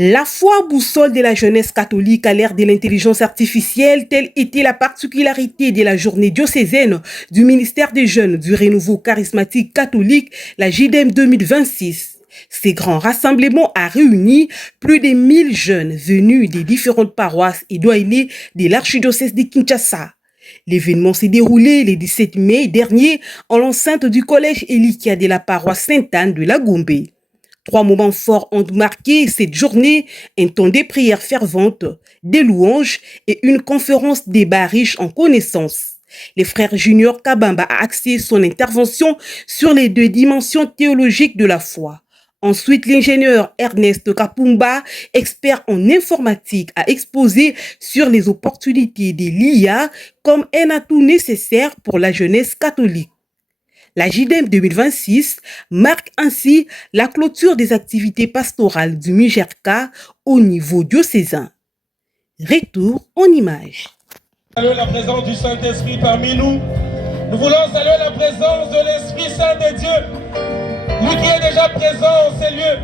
La foi boussole de la jeunesse catholique à l'ère de l'intelligence artificielle, telle était la particularité de la journée diocésaine du ministère des Jeunes du Renouveau charismatique catholique, la JDEM 2026. Ces grands rassemblements a réuni plus de 1000 jeunes venus des différentes paroisses et doyennés de l'archidiocèse de Kinshasa. L'événement s'est déroulé le 17 mai dernier en l'enceinte du collège Elikia de la paroisse Sainte-Anne de la Gombe. 3 moments forts ont marqué cette journée, un temps de prières ferventes, des louanges et une conférence débat riche en connaissances. Le frère Junior Kabamba a axé son intervention sur les 2 dimensions théologiques de la foi. Ensuite, l'ingénieur Ernest Kapumba, expert en informatique, a exposé sur les opportunités de l'IA comme un atout nécessaire pour la jeunesse catholique. La JDEM 2026 marque ainsi la clôture des activités pastorales du MIGERCA au niveau diocésain. Retour en images. Saluer la présence du Saint-Esprit parmi nous. Nous voulons saluer la présence de l'Esprit Saint de Dieu. Lui qui est déjà présent en ces lieux.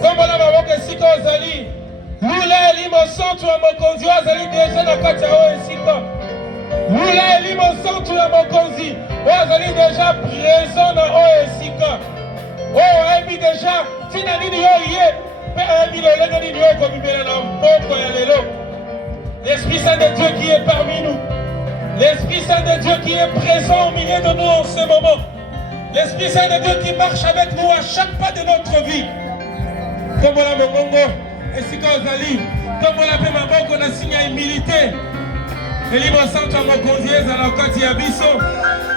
Comme on a maman que si qu'on zali, Lula elimo centre à mon conduit, zali déjà na kachao et sika. Lula elimo centre à mon conduit, zali déjà présent dans o et sika. Oh, ebi déjà, si na nini yo yé, pe ebi le lenga nini yo comme bela na mboko ya lelo. L'Esprit Saint de Dieu qui est parmi nous. L'Esprit Saint de Dieu qui est présent au milieu de nous en ce moment. L'Esprit Saint de Dieu qui marche avec nous à chaque pas de notre vie. Comme on l'a mongongo, et si quand zali, comme on l'a fait ma banque, on a signé à humilité. Et libre centre à mon condier, à la kati ya biso.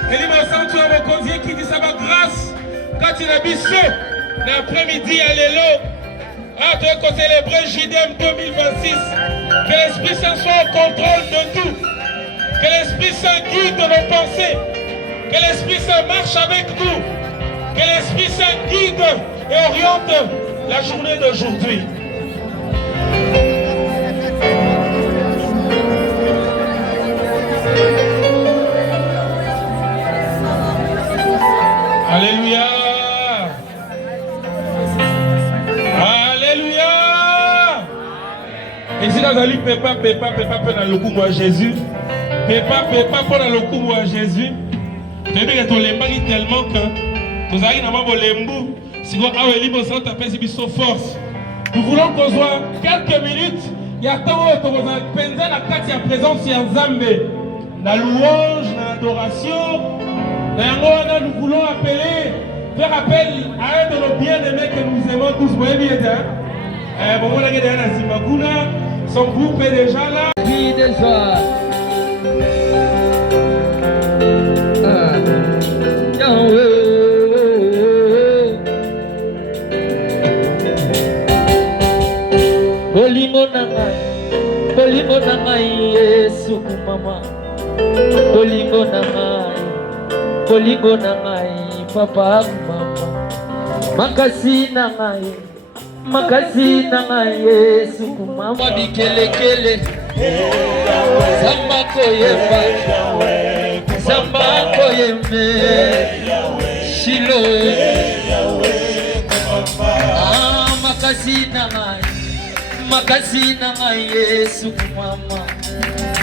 Et libre centre à mon condier qui dit ça va grâce. Quand il a biso, l'après-midi à l'élo, ah, tu as célébrer JDEM 2026. Que l'Esprit Saint soit au contrôle de tout. Que l'Esprit Saint guide nos pensées. Que l'Esprit Saint marche avec nous. Que l'Esprit Saint guide et oriente la journée d'aujourd'hui. Alléluia. Alléluia. Et si nous allons pépa dans le coup à Jésus. Pépa pour le coup à Jésus. Tu sais que tu l'aimes tellement que tu as un lembu. Si vous avez libre sans taper, c'est force. Nous voulons qu'on soit quelques minutes. Il y a tant de temps que nous avons la présence de Nzambe. La louange, l'adoration. Nous voulons appeler, faire appel à un de nos bien-aimés que nous aimons tous. Vous voyez bien, son groupe est déjà là. Oui, déjà. Bolingo na ngai Yesu mama. Bolingo na ngai papa mama. Makasi na ngai Yesu mama. Bikelekele Zamba koyemba Zamba koyembe Shilo makasi na ngai Yesu mama.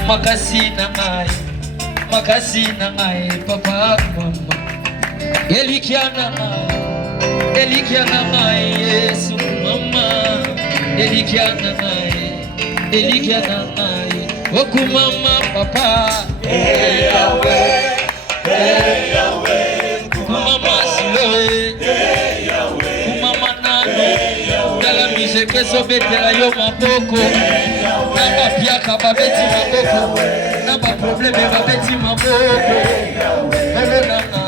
Makasi na ngai papa mama. Elikia na ngai Yesu mama. Elikia na ngai oku mama papa. Yahweh mama siloe mama nano dala mijekezo betela yo maboko na bapiaka babeti maboko na baprobleme babeti maboko olonanga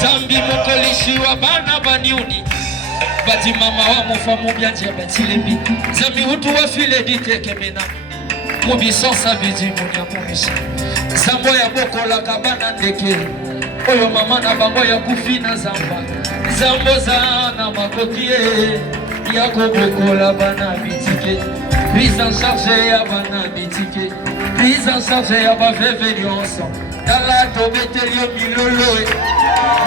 zambi mokolishi wa bana baniuni bati mama wa mofa mobiandia batilembi zambi hutu wa file diteke mena mobiso sabidi munya mobisa zambo ya bokola kabana ndeke oyo mama na bango ya kufina zamba zambo za na makokie ya kobokola bana bitike prise en charge ya bana bitike prise en charge ya baveve nyonso tala tobeteli yo milolo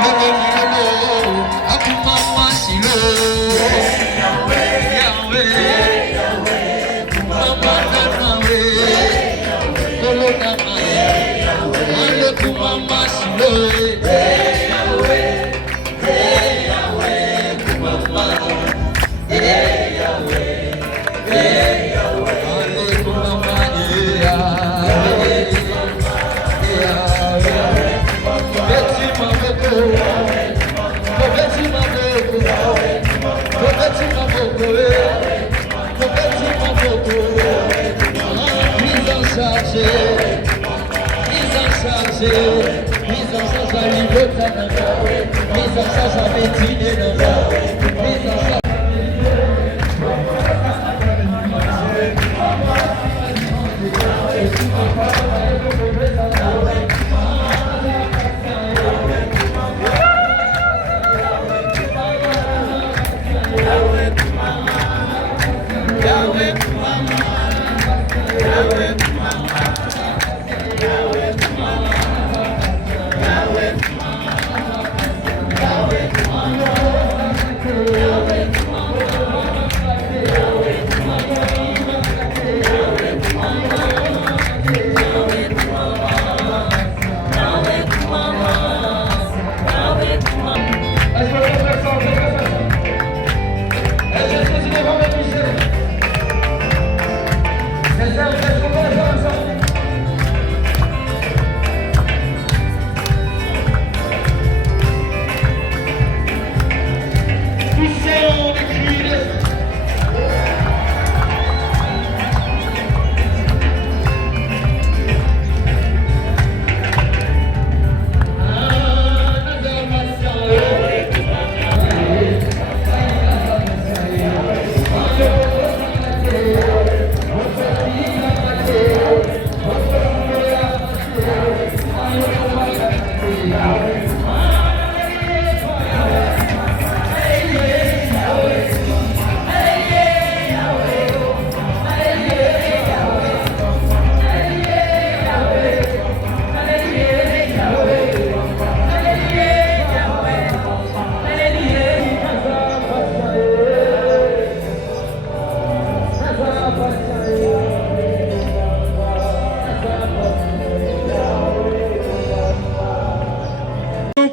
milolo akumama silo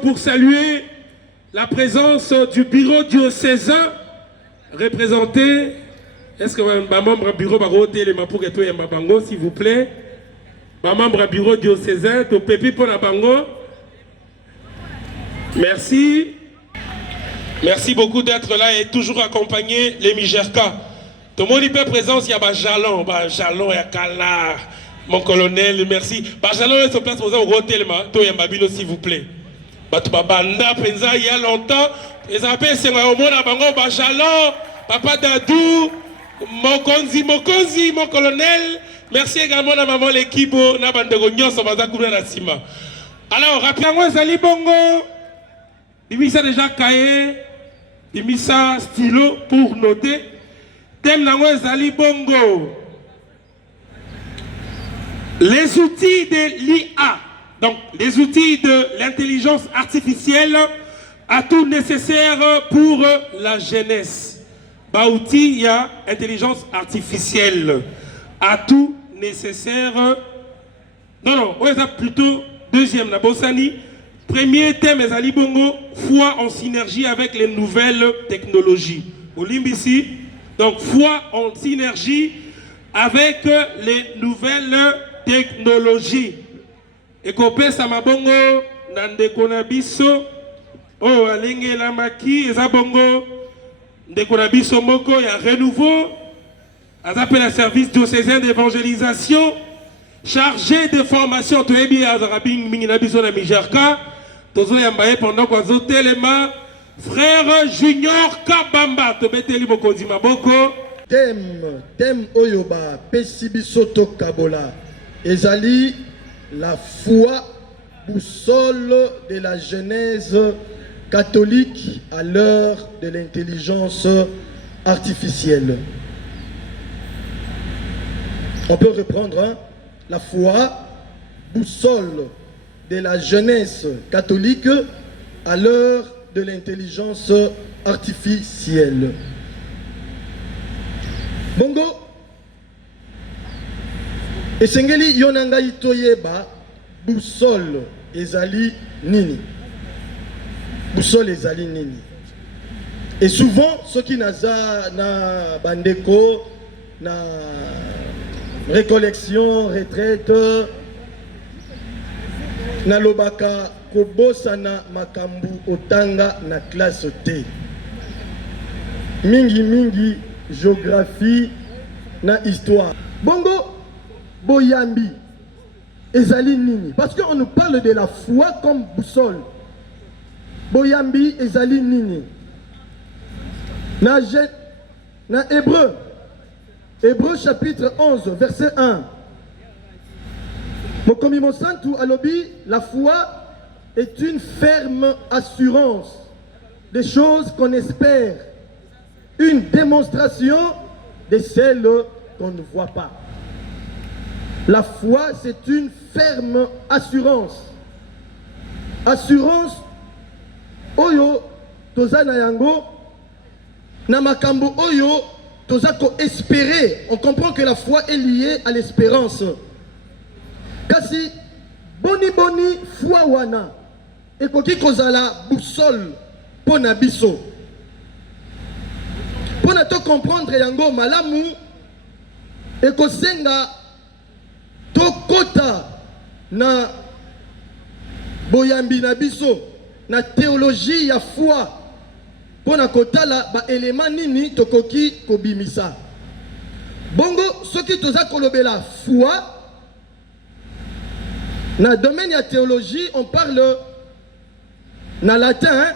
Pour saluer la présence du bureau diocésain représenté. Est-ce que ma membre bureau va roter les pour que tout est bango, s'il vous plaît? Ma membre bureau diocésain, to pépi pour la bango. Merci. Merci beaucoup d'être là et toujours accompagner les Mijerka. Tout le monde y peut présence, il y a Jalon, il y a Kala, mon colonel, merci. Jalon est sur place pour vous roter les mains, to Yambabino, s'il vous plaît. Banda penza il y a longtemps les appels c'est au monde à bango Bajalon papa Dadou Mokonzi mon colonel merci également à maman l'équipe na bandego nyonso baza kuna na sima. Alors rapidement ezali bongo bimisa déjà cahier bimisa stylo pour noter thème nango ezali bongo les outils de l'IA. Donc, les outils de l'intelligence artificielle, atout nécessaire pour la jeunesse. Bah, outil, il y a intelligence artificielle. Atout nécessaire. Non, on est plutôt deuxième, la Bossani. Premier thème, est Ali Bongo, foi en synergie avec les nouvelles technologies. Olimbisi, donc foi en synergie avec les nouvelles technologies. Et qu'on sa mabongo ndeko na biso oh alenge la maki eza bongo ndeko na biso moko ya renouveau appelle un service diocésain d'évangélisation chargé de formation to ebi azarabing mingi na biso na Mijerka tozo yambaye pendant kwa zotelema frère Junior Kabamba to beteli mokonzi maboko thème oyoba pesi biso to kabola ezali la foi, boussole de la Genèse catholique à l'heure de l'intelligence artificielle. On peut reprendre hein? La foi, boussole de la Genèse catholique à l'heure de l'intelligence artificielle. Bongo. Esengeli yonanga itoyeba boussole ezali nini. Boussole ezali nini. Et souvent, ceux qui naza na bandeko, na récollection, retraite, na lobaka kobosa na makambu otanga na classe T. Mingi mingi géographie na histoire. Bongo boyambi ezali nini? Parce qu'on nous parle de la foi comme boussole. Boyambi ezali nini? Na Hébreu. Hébreu chapitre 11 verset 1. Mokomi Monsantu alobi, la foi est une ferme assurance des choses qu'on espère, une démonstration de celles qu'on ne voit pas. La foi, c'est une ferme assurance. Assurance, oyo, toza na yango, na makambo oyo, toza ko espérer. On comprend que la foi est liée à l'espérance. Kasi, boni boni foi wana, ekoki kozala boussole pona biso. Pona to comprendre yango malamu, ekosenga to kota na boyambi na biso, na théologie ya foi, pona kotala ba élément nini tokoki kobimisa. Bongo, soki toza kolobela foi, na domaine ya théologie, on parle na latin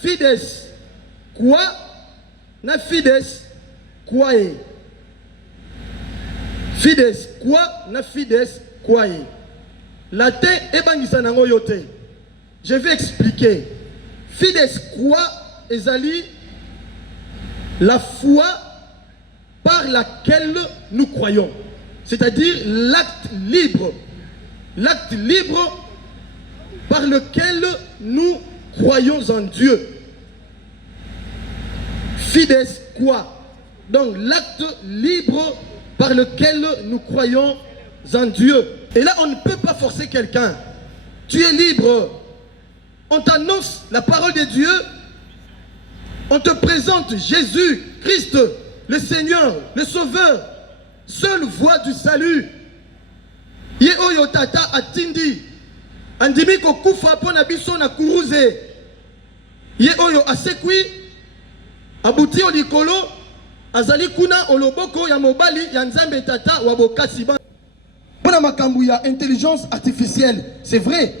fides. Quoi? Na fides quae. Fides quoi? Na fides quae. Latin ebangisa nango yote. Je vais expliquer. Fides quoi ezali la foi par laquelle nous croyons. C'est-à-dire l'acte libre. L'acte libre par lequel nous croyons en Dieu. Fides quoi? Donc l'acte libre par lequel nous croyons en Dieu. Et là, on ne peut pas forcer quelqu'un. Tu es libre. On t'annonce la parole de Dieu. On te présente Jésus, Christ, le Seigneur, le Sauveur, seule voie du salut. Ye oyo tata atindi andimi ko kufa pona biso na kuruze. Ye oyo asekwi abuti olikolo azali kuna oloboko ya mobali ya nzambe tata wa bokasi ba. Pona makambu ya intelligence artificielle, c'est vrai,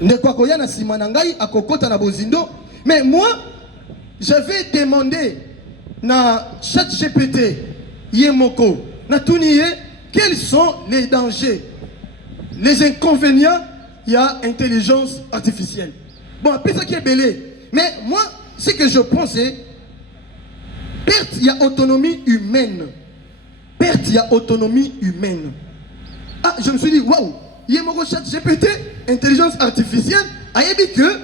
ndeko akoya na sima na ngai akokota na bozindo, mais moi je vais demander na ChatGPT yemoko na tuniye quels sont les dangers, les inconvénients il y a intelligence artificielle. Bon, après ça qui est belé. Mais moi, ce que je pense, c'est perte, il y a autonomie humaine. Perte, il y a autonomie humaine. Ah, je me suis dit, waouh, il y a mon chat GPT, intelligence artificielle, a dit que,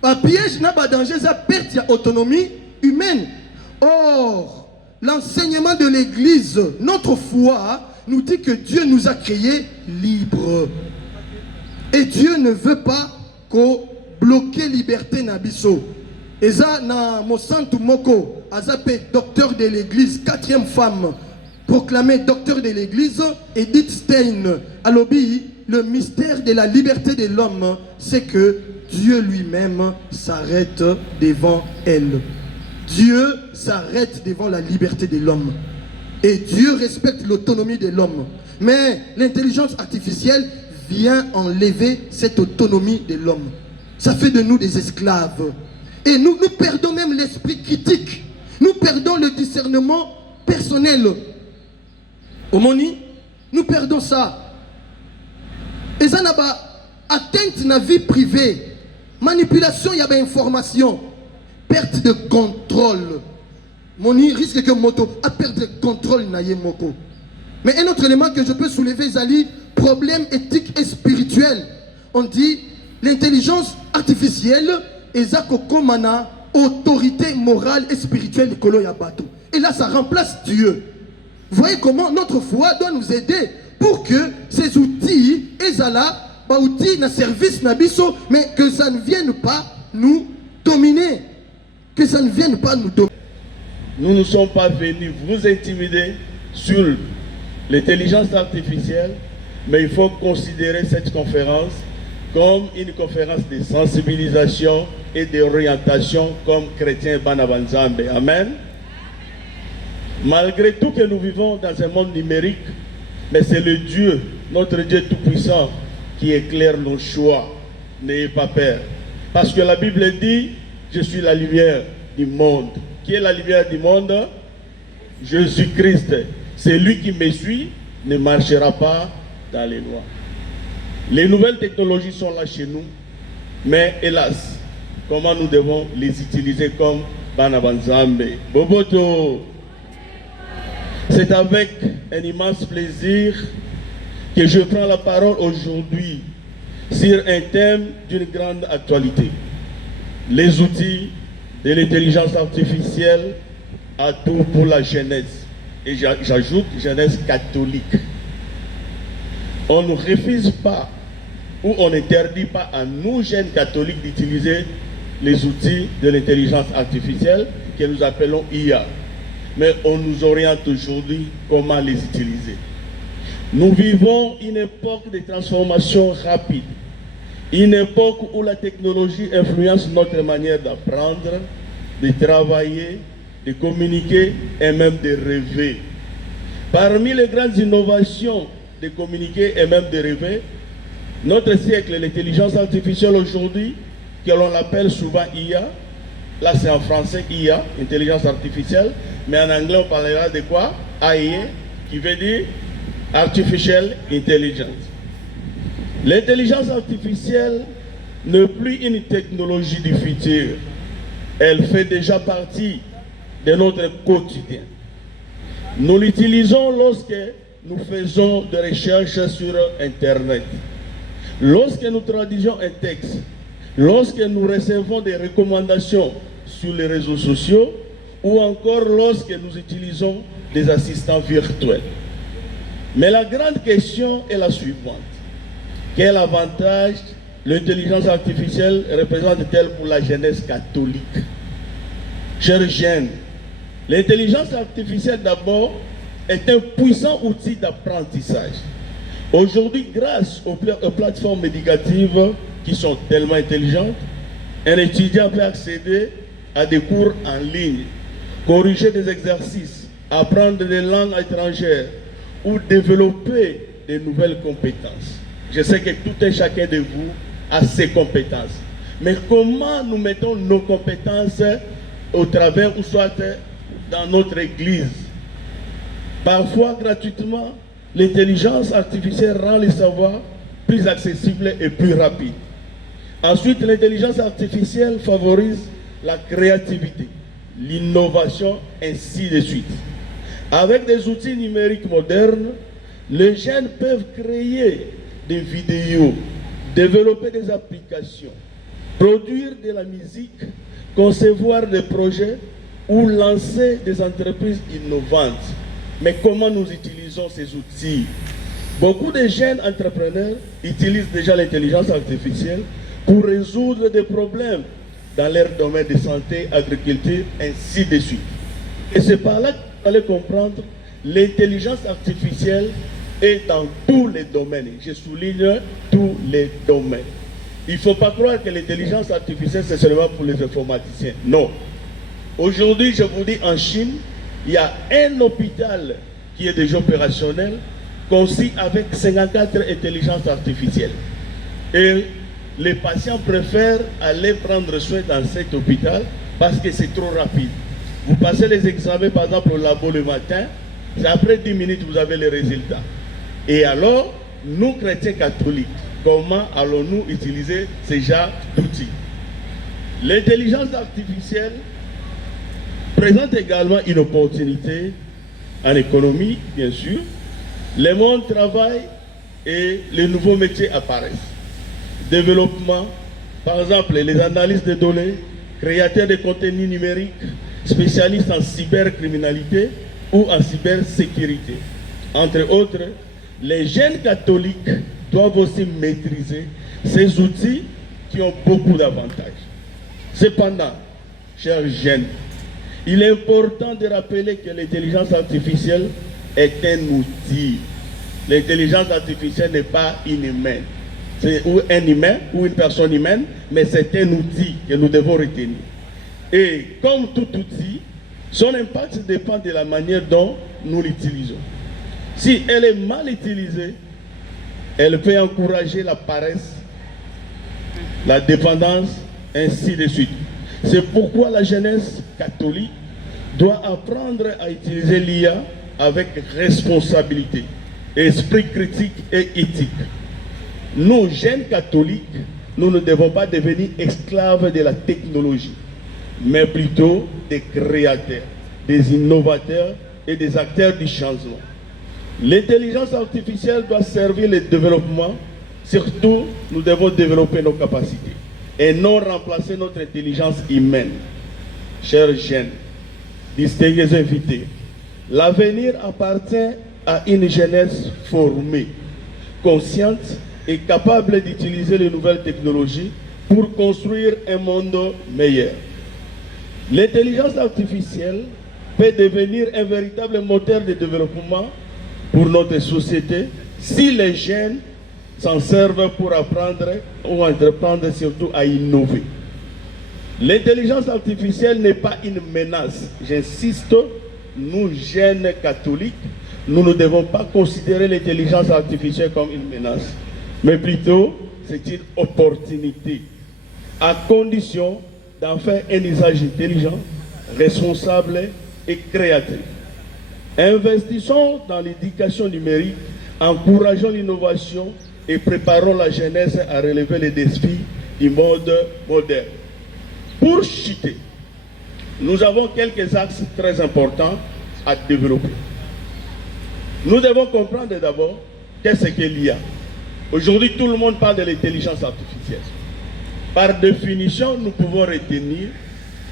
par piège, n'a pas danger, ça perte, il y a autonomie humaine. Or, l'enseignement de l'Église, notre foi, nous dit que Dieu nous a créés libres. Et Dieu ne veut pas qu'on bloque la liberté nabiso. Et ça, na Monsantu Moko, azapé docteur de l'Église, 4e femme, proclamée docteur de l'Église, Edith Stein, à l'obéi, le mystère de la liberté de l'homme, c'est que Dieu lui-même s'arrête devant elle. Dieu s'arrête devant la liberté de l'homme. Et Dieu respecte l'autonomie de l'homme. Mais l'intelligence artificielle vient enlever cette autonomie de l'homme. Ça fait de nous des esclaves. Et nous perdons même l'esprit critique. Nous perdons le discernement personnel. Omoni, nous perdons ça. Et ça n'a pas atteinte na vie privée. Manipulation, il y a des informations. Perte de contrôle. Moni risque que moto a perdre le contrôle na ye moko. Mais un autre élément que je peux soulever, Zali, problème éthique et spirituel. On dit l'intelligence artificielle est komana autorité morale et spirituelle de Kolo Yabato. Et là, ça remplace Dieu. Vous voyez comment notre foi doit nous aider pour que ces outils, outils na service nabiso, mais que ça ne vienne pas nous dominer. Que ça ne vienne pas nous dominer. Nous ne sommes pas venus vous intimider sur l'intelligence artificielle, mais il faut considérer cette conférence comme une conférence de sensibilisation et d'orientation comme chrétiens Banabanzambe. Amen. Malgré tout que nous vivons dans un monde numérique, mais c'est le Dieu, notre Dieu tout-puissant, qui éclaire nos choix. N'ayez pas peur. Parce que la Bible dit, je suis la lumière du monde. Qui est la lumière du monde? Jésus-Christ. Celui qui me suit ne marchera pas dans les lois. Les nouvelles technologies sont là chez nous, mais hélas, comment nous devons les utiliser comme Banabanzambe? Boboto! C'est avec un immense plaisir que je prends la parole aujourd'hui sur un thème d'une grande actualité. Les outils de l'intelligence artificielle à tout pour la jeunesse. Et j'ajoute jeunesse catholique. On ne refuse pas ou on n'interdit pas à nous jeunes catholiques d'utiliser les outils de l'intelligence artificielle que nous appelons IA. Mais on nous oriente aujourd'hui comment les utiliser. Nous vivons une époque de transformation rapide. Une époque où la technologie influence notre manière d'apprendre, de travailler, de communiquer et même de rêver. Parmi les grandes innovations de communiquer et même de rêver, notre siècle, l'intelligence artificielle aujourd'hui, que l'on appelle souvent IA, là c'est en français IA, intelligence artificielle, mais en anglais on parlera de quoi? AI, qui veut dire Artificial Intelligence. L'intelligence artificielle n'est plus une technologie du futur. Elle fait déjà partie de notre quotidien. Nous l'utilisons lorsque nous faisons des recherches sur Internet, lorsque nous traduisons un texte, lorsque nous recevons des recommandations sur les réseaux sociaux ou encore lorsque nous utilisons des assistants virtuels. Mais la grande question est la suivante. Quel avantage l'intelligence artificielle représente-t-elle pour la jeunesse catholique? Chers jeunes, l'intelligence artificielle d'abord est un puissant outil d'apprentissage. Aujourd'hui, grâce aux plateformes éducatives qui sont tellement intelligentes, un étudiant peut accéder à des cours en ligne, corriger des exercices, apprendre des langues étrangères ou développer de nouvelles compétences. Je sais que tout et chacun de vous a ses compétences. Mais comment nous mettons nos compétences au travers ou soit dans notre église? Parfois gratuitement, l'intelligence artificielle rend les savoirs plus accessibles et plus rapides. Ensuite, l'intelligence artificielle favorise la créativité, l'innovation, ainsi de suite. Avec des outils numériques modernes, les jeunes peuvent créer des vidéos, développer des applications, produire de la musique, concevoir des projets ou lancer des entreprises innovantes. Mais comment nous utilisons ces outils? Beaucoup de jeunes entrepreneurs utilisent déjà l'intelligence artificielle pour résoudre des problèmes dans leur domaine de santé, agriculture, ainsi de suite. Et c'est par là que vous allez comprendre, l'intelligence artificielle est dans tous les domaines. Je souligne tous les domaines. Il ne faut pas croire que l'intelligence artificielle, c'est seulement pour les informaticiens. Non. Aujourd'hui, je vous dis, en Chine, il y a un hôpital qui est déjà opérationnel, conçu avec 54 intelligences artificielles. Et les patients préfèrent aller prendre soin dans cet hôpital parce que c'est trop rapide. Vous passez les examens, par exemple, au labo le matin, c'est après 10 minutes, vous avez les résultats. Et alors, nous, chrétiens catholiques, comment allons-nous utiliser ces genres d'outils? L'intelligence artificielle présente également une opportunité en économie, bien sûr. Le monde travaille et les nouveaux métiers apparaissent. Développement, par exemple, les analystes de données, créateurs de contenu numérique, spécialistes en cybercriminalité ou en cybersécurité. Entre autres, les jeunes catholiques doivent aussi maîtriser ces outils qui ont beaucoup d'avantages. Cependant, chers jeunes, il est important de rappeler que l'intelligence artificielle est un outil. L'intelligence artificielle n'est pas inhumaine. C'est ou un humain ou une personne humaine, mais c'est un outil que nous devons retenir. Et comme tout outil, son impact dépend de la manière dont nous l'utilisons. Si elle est mal utilisée, elle peut encourager la paresse, la dépendance, ainsi de suite. C'est pourquoi la jeunesse catholique doit apprendre à utiliser l'IA avec responsabilité, esprit critique et éthique. Nous, jeunes catholiques, nous ne devons pas devenir esclaves de la technologie, mais plutôt des créateurs, des innovateurs et des acteurs du changement. L'intelligence artificielle doit servir le développement. Surtout, nous devons développer nos capacités et non remplacer notre intelligence humaine. Chers jeunes, distingués invités, l'avenir appartient à une jeunesse formée, consciente et capable d'utiliser les nouvelles technologies pour construire un monde meilleur. L'intelligence artificielle peut devenir un véritable moteur de développement pour notre société si les jeunes s'en servent pour apprendre ou entreprendre, surtout à innover. L'intelligence artificielle n'est pas une menace. J'insiste, nous jeunes catholiques, nous ne devons pas considérer l'intelligence artificielle comme une menace, mais plutôt c'est une opportunité, à condition d'en faire un usage intelligent, responsable et créatif. Investissons dans l'éducation numérique, encourageons l'innovation et préparons la jeunesse à relever les défis du monde moderne. Pour chuter, nous avons quelques axes très importants à développer. Nous devons comprendre d'abord qu'est-ce que l'IA. Aujourd'hui, tout le monde parle de l'intelligence artificielle. Par définition, nous pouvons retenir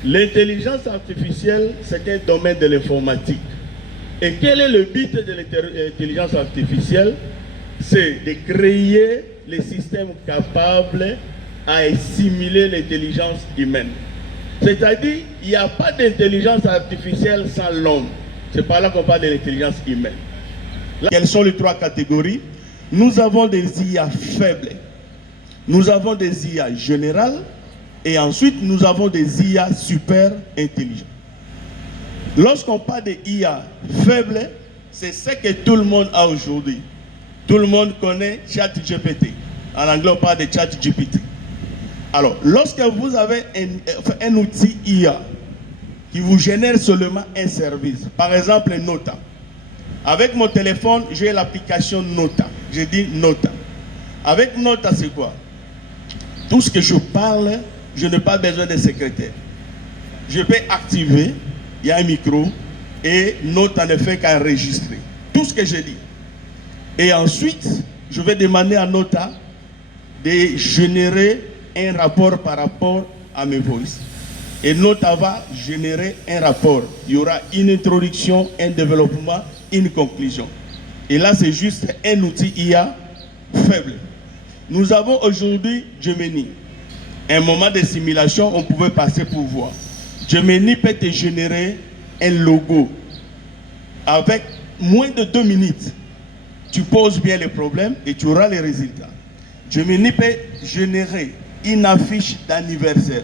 l'intelligence artificielle, c'est un domaine de l'informatique. Et quel est le but de l'intelligence artificielle? C'est de créer les systèmes capables à assimiler l'intelligence humaine. C'est-à-dire, il n'y a pas d'intelligence artificielle sans l'homme. C'est par là qu'on parle de l'intelligence humaine. Là, quelles sont les trois catégories? Nous avons des IA faibles, nous avons des IA générales, et ensuite nous avons des IA super intelligents. Lorsqu'on parle de IA faibles, c'est ce que tout le monde a aujourd'hui. Tout le monde connaît ChatGPT. En anglais, on parle de ChatGPT. Alors, lorsque vous avez un outil IA qui vous génère seulement un service, par exemple Nota. Avec mon téléphone, j'ai l'application Nota. Je dis Nota. Avec Nota, c'est quoi? Tout ce que je parle, je n'ai pas besoin de secrétaire. Je peux activer, il y a un micro, et Nota ne fait qu'enregistrer tout ce que je dis. Et ensuite, je vais demander à Nota de générer un rapport par rapport à mes voix. Et Nota va générer un rapport. Il y aura une introduction, un développement, une conclusion. Et là, c'est juste un outil IA faible. Nous avons aujourd'hui Gemini. Un moment de simulation, on pouvait passer pour voir. Gemini peut te générer un logo. Avec moins de 2 minutes, tu poses bien les problèmes et tu auras les résultats. Gemini peut générer une affiche d'anniversaire.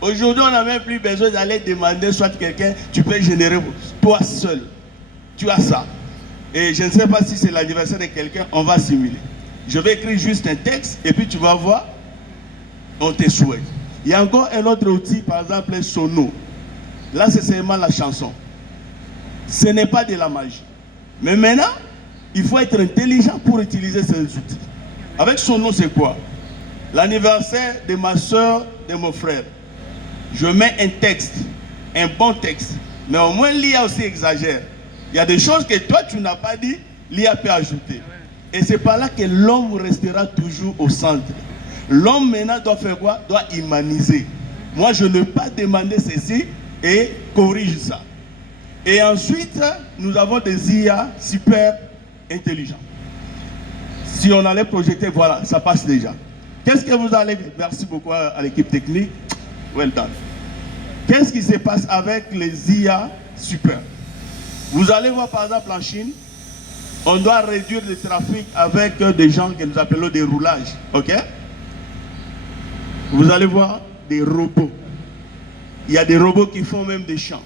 Aujourd'hui, on n'a même plus besoin d'aller demander soit quelqu'un, tu peux générer toi seul. Tu as ça. Et je ne sais pas si c'est l'anniversaire de quelqu'un, on va simuler. Je vais écrire juste un texte et puis tu vas voir, on te souhaite. Il y a encore un autre outil, par exemple Sono. Là, c'est seulement la chanson. Ce n'est pas de la magie. Mais maintenant, il faut être intelligent pour utiliser ces outils. Avec Sono, c'est quoi? L'anniversaire de ma soeur, de mon frère. Je mets un texte, un bon texte. Mais au moins, l'IA aussi exagère. Il y a des choses que toi, tu n'as pas dit, l'IA peut ajouter. Et c'est par là que l'homme restera toujours au centre. L'homme maintenant doit faire quoi? Doit humaniser. Moi, je ne vais pas demander ceci et corrige ça. Et ensuite, nous avons des IA super intelligents. Si on allait projeter, voilà, ça passe déjà. Qu'est-ce que vous allez... Merci beaucoup à l'équipe technique. Well done. Qu'est-ce qui se passe avec les IA super? Vous allez voir par exemple en Chine, on doit réduire le trafic avec des gens que nous appelons des roulages. Ok? Vous allez voir des robots. Il y a des robots qui font même des champs.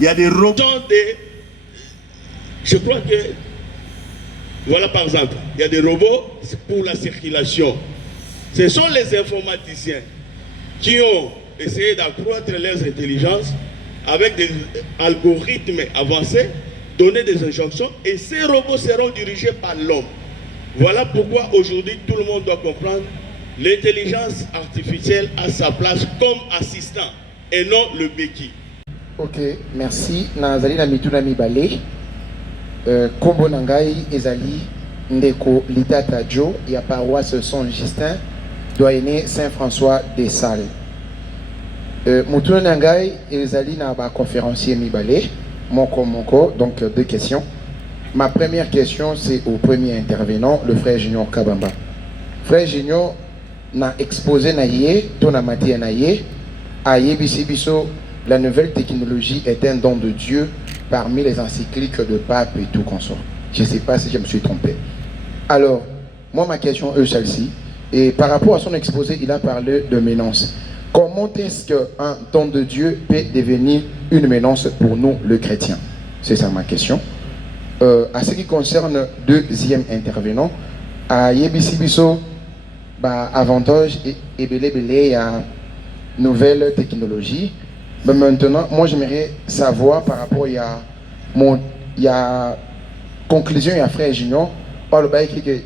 Il y a des robots Je crois que, voilà par exemple, il y a des robots pour la circulation. Ce sont les informaticiens qui ont essayé d'accroître leurs intelligences avec des algorithmes avancés, donner des injonctions, et ces robots seront dirigés par l'homme. Voilà pourquoi aujourd'hui tout le monde doit comprendre l'intelligence artificielle a sa place comme assistant et non le béquille. Ok, merci. Nazali na mituna mibale. Kombo nangai ezali ndeko Litata Joe ya paroisse Saint-Justin, doyenné Saint-François des Salles. Mutuna nangai ezali na ba conférencier mibale. Moko, donc deux questions. Ma première question, c'est au premier intervenant, le frère Junior Kabamba. Frère Junior n'a exposé naïe, ton amati naïe, aïe biso, la nouvelle technologie est un don de Dieu parmi les encycliques de pape et tout consort. Je ne sais pas si je me suis trompé. Alors, moi ma question est celle-ci, et par rapport à son exposé, il a parlé de ménance. Comment est-ce qu'un don de Dieu peut devenir une menace pour nous, le chrétien? C'est ça ma question. À ce qui concerne le deuxième intervenant, à Yebisibiso, avantage et belé à nouvelle technologie. Mais maintenant, moi j'aimerais savoir par rapport à conclusion et à frère Junior, par le bail que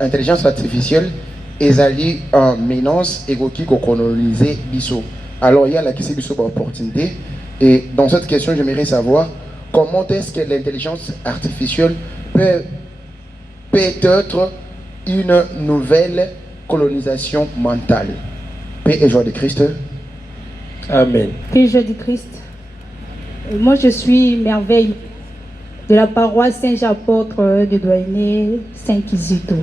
intelligence artificielle ezali en menace et qui coloniser biso. Alors il y a la question biso par opportunité, et dans cette question j'aimerais savoir comment est-ce que l'intelligence artificielle peut être une nouvelle colonisation mentale. Paix et joie de Christ. Amen. Paix et joie de Christ. Moi je suis Merveille de la paroisse Saint-Jean-Apôtre de Doyenné Saint-Kizito.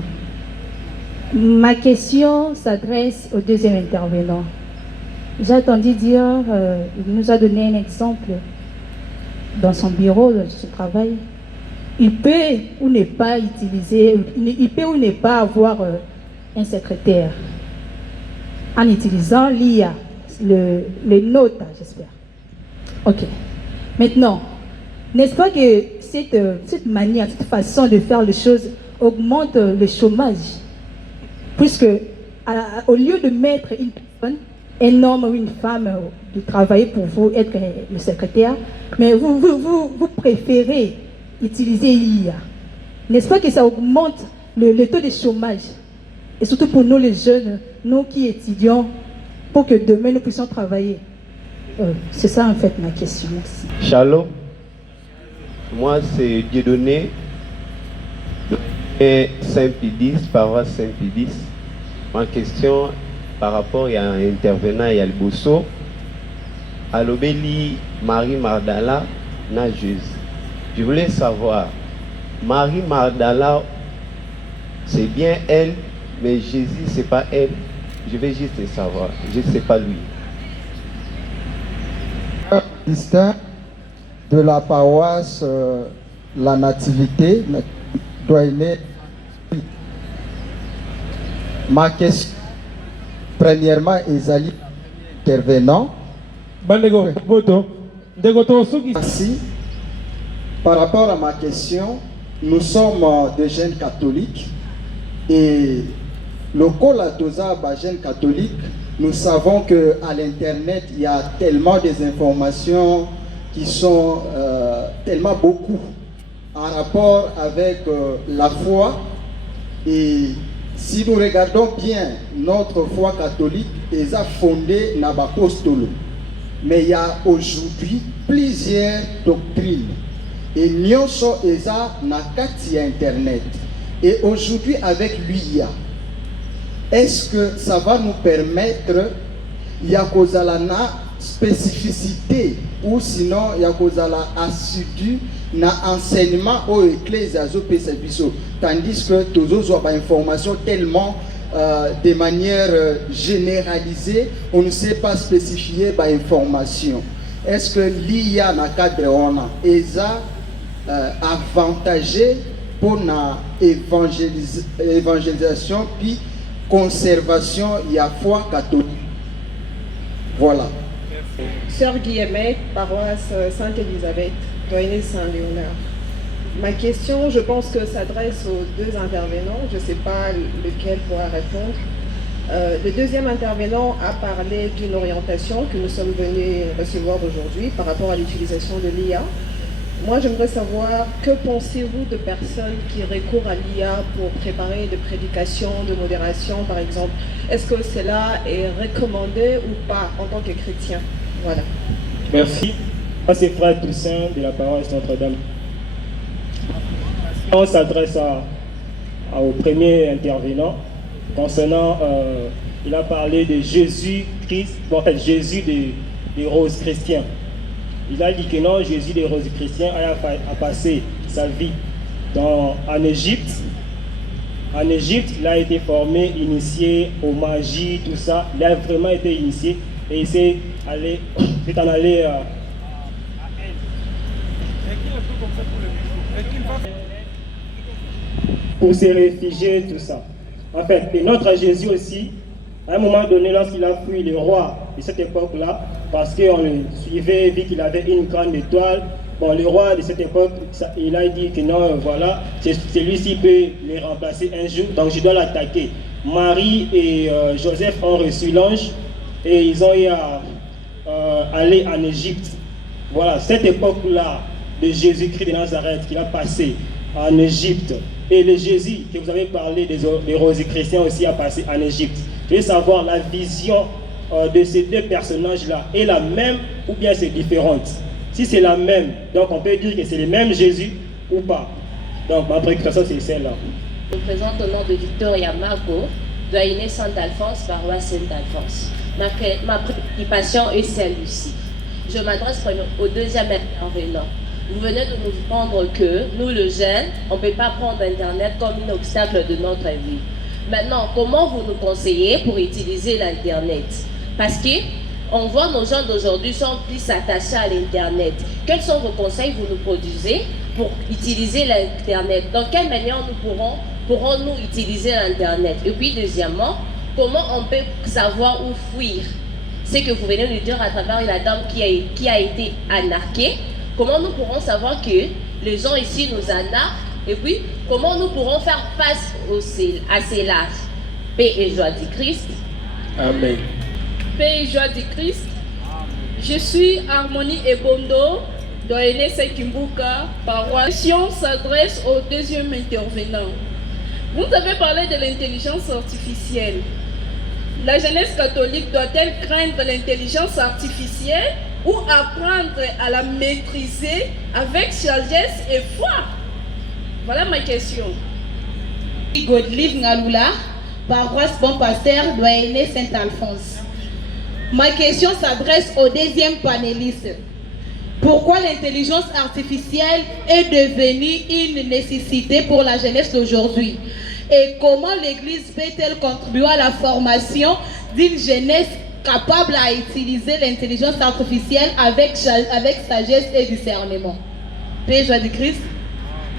Ma question s'adresse au deuxième intervenant. J'ai entendu dire, il nous a donné un exemple dans son bureau, dans son travail. Il peut ou ne pas utiliser, il peut ou ne pas avoir un secrétaire en utilisant l'IA, le note, j'espère. Ok. Maintenant, n'est-ce pas que cette manière, cette façon de faire les choses augmente le chômage? Puisque au lieu de mettre une personne, un homme ou une femme, de travailler pour vous, être le secrétaire, mais vous préférez utiliser l'IA. N'est-ce pas que ça augmente le taux de chômage? Et surtout pour nous les jeunes, nous qui étudions, pour que demain nous puissions travailler. C'est ça en fait ma question. Merci. Shalom. Moi c'est Dieudonné, Saint-Pédis, paroisse Saint-Pédis. Ma question par rapport à un intervenant et à Albosso, à l'obéli Marie Mardala, nageuse. Je voulais savoir, Marie Mardala, c'est bien elle, mais Jésus, c'est pas elle. Je vais juste savoir, je ne sais pas lui. Distinct de la paroisse La Nativité, Doyenné. Ma question, premièrement, Ezali intervenant. Merci. Par rapport à ma question, nous sommes des jeunes catholiques et le Colatosa, jeunes catholiques, nous savons qu'à l'Internet, il y a tellement des informations qui sont tellement beaucoup en rapport avec la foi. Et si nous regardons bien notre foi catholique, elle est fondée dans l'apostole. Mais il y a aujourd'hui plusieurs doctrines. Et nous sommes dans Internet. Et aujourd'hui, avec l'IA, est-ce que ça va nous permettre, il y a une spécificité, ou sinon il y a une assidu dans l'enseignement au Ecclésia, tandis que tous autres ont des informations tellement de manière généralisée, on ne sait pas spécifier l'information. Est-ce que l'IA dans le cadre est avantagé pour la évangélisation puis conservation de la foi catholique? Voilà. Sœur Guillemette, paroisse Sainte-Élisabeth, doyenné Saint-Léonard. Ma question, je pense que s'adresse aux deux intervenants. Je ne sais pas lequel pourra répondre. Le deuxième intervenant a parlé d'une orientation que nous sommes venus recevoir aujourd'hui par rapport à l'utilisation de l'IA. Moi, j'aimerais savoir, que pensez-vous de personnes qui recourent à l'IA pour préparer des prédications de modération, par exemple? Est-ce que cela est recommandé ou pas en tant que chrétien? Voilà. Merci. Moi, c'est Frère Toussaint de la paroisse Notre-Dame. On s'adresse au premier intervenant concernant, il a parlé de Jésus-Christ, en fait Jésus des roses chrétiens. Il a dit que non, Jésus des roses chrétiens a passé sa vie en Égypte. En Égypte, il a été formé, initié aux magies, tout ça. Il a vraiment été initié et il s'est en allé à pour se réfugier, tout ça. En fait, et notre Jésus aussi, à un moment donné, lorsqu'il a fui le roi de cette époque-là, parce qu'on le suivait, vu qu'il avait une grande étoile, bon, le roi de cette époque, il a dit que non, voilà, celui-ci peut les remplacer un jour, donc je dois l'attaquer. Marie et Joseph ont reçu l'ange et ils ont eu à aller en Égypte. Voilà, cette époque-là de Jésus-Christ de Nazareth qu'il a passé en Égypte. Et le Jésus que vous avez parlé des roses chrétiens aussi a passé en Égypte. Je veux savoir la vision de ces deux personnages-là est la même ou bien c'est différente. Si c'est la même, donc on peut dire que c'est le même Jésus ou pas. Donc ma préoccupation c'est celle-là. Je me présente au nom de Victoria Margot, doyenné Saint-Alphonse, paroisse Saint-Alphonse. Ma préoccupation est celle-ci. Je m'adresse au deuxième intervenant. Vous venez de nous répondre que nous, les jeunes, on ne peut pas prendre Internet comme un obstacle de notre vie. Maintenant, comment vous nous conseillez pour utiliser l'Internet? Parce qu'on voit nos jeunes d'aujourd'hui sont plus attachés à l'Internet. Quels sont vos conseils que vous nous produisez pour utiliser l'Internet? Dans quelle manière nous pourrons-nous utiliser l'Internet? Et puis, deuxièmement, comment on peut savoir où fuir? C'est que vous venez nous dire à travers la dame qui a été anarquée. Comment nous pourrons savoir que les gens ici nous anarquent? Et puis, comment nous pourrons faire face à ces lâches? Paix et joie du Christ. Amen. Paix et joie du Christ. Je suis Harmonie Ebondo, doyenné Sekimbuka, paroisse. La question s'adresse au deuxième intervenant. Vous avez parlé de l'intelligence artificielle. La jeunesse catholique doit-elle craindre l'intelligence artificielle ou apprendre à la maîtriser avec sagesse et foi? Voilà ma question. Godelive Ngaloula, paroisse Bon Pasteur, doyenné Saint-Alphonse. Ma question s'adresse au deuxième panéliste. Pourquoi l'intelligence artificielle est devenue une nécessité pour la jeunesse d'aujourd'hui? Et comment l'Église peut-elle contribuer à la formation d'une jeunesse capable à utiliser l'intelligence artificielle avec sagesse et discernement? Paix et joie du Christ.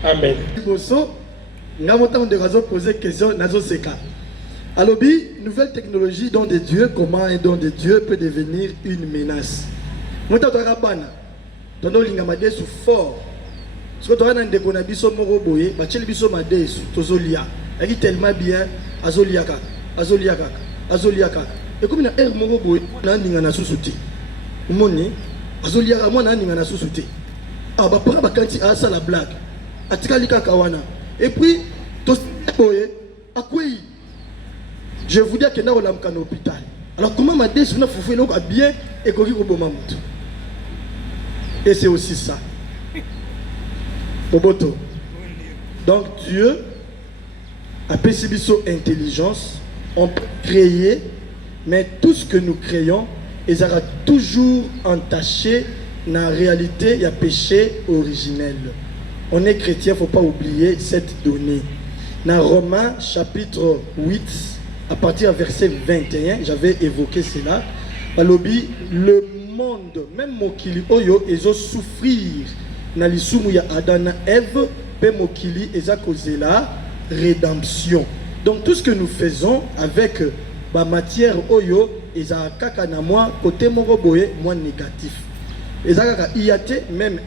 Amen. Poser question, alobi, nouvelle technologie don de Dieu, comment un don de Dieu peut devenir une menace? Mota torabana, tondo lingamade sous fort. Ce que tu as dans des conabiso moroboye, bachel biso made sous tozolia. Elle est tellement bien, azoliaka. Et comme il y a un moroboye, on a un ningana sous-souté. Moni, azoliaka, moi, on a un ningana sous-souté. Ah, bah, pour un bakanti, ah, ça la blague. Atikalika kawana. Et puis, tozoboye, à quoi? Je vous dis que nous sommes à l'hôpital. Alors comment m'a dit que nous faisons bien et qu'on va bien? Et c'est aussi ça. Boboto. Donc Dieu a perçu son intelligence, on peut créer, mais tout ce que nous créons, il sera toujours entaché dans la réalité, il y a péché originel. On est chrétien, il ne faut pas oublier cette donnée. Dans Romains chapitre 8, à partir du verset 21, j'avais évoqué cela. Balobi, le monde, même Mokili Oyo, ils ont souffrir. Na lisumu ya Adam na Ève, pe Mokili, ils ont causé la rédemption. Donc tout ce que nous faisons avec la matière Oyo, ils ont kaka na moi, côté moroboye, moins négatif. Ils ont kaka iate, même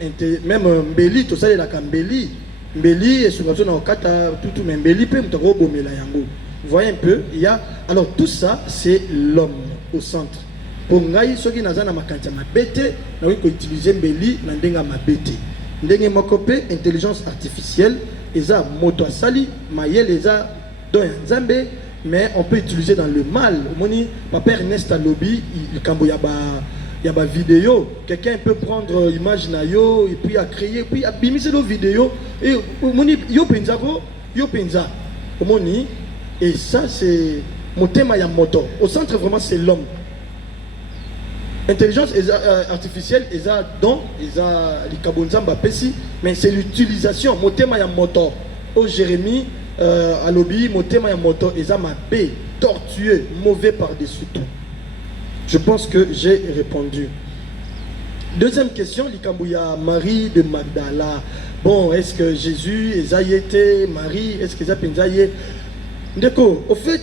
mbeli, tout ça, il y a mbeli. Mbeli, et sur la zone en kata, tout mbeli, pe mtorobo mela yango. Vous voyez un peu, il y a. Alors tout ça, c'est l'homme au centre. Pour ngai, ceux qui n'ont pas ma bête, nous avons utilisé mbeli, nous avons ma bête. Nous avons intelligence artificielle, ils ont moto sali, maïel, ils ont dans Nzambe, mais on peut utiliser dans le mal. Ma père Nesta Lobby, il y a des vidéos, quelqu'un peut prendre image nayo et puis à créer, puis à bimiser nos vidéos et yo penza yo penza. Et ça c'est mon thème ya moto. Au centre vraiment c'est l'homme. Intelligence artificielle, ils ont don, ils ont les kabonzamba pesi, mais c'est l'utilisation. Mon thème ya moto. Au Jérémie à lobby, mon thème ya moto, ils ont ma paix, tortueux, mauvais par-dessus tout. Je pense que j'ai répondu. Deuxième question, l'Ikambouya Marie de Magdala. Bon, est-ce que Jésus, Ezaïete, Marie, est-ce que Zapenzaïe? D'accord, au fait,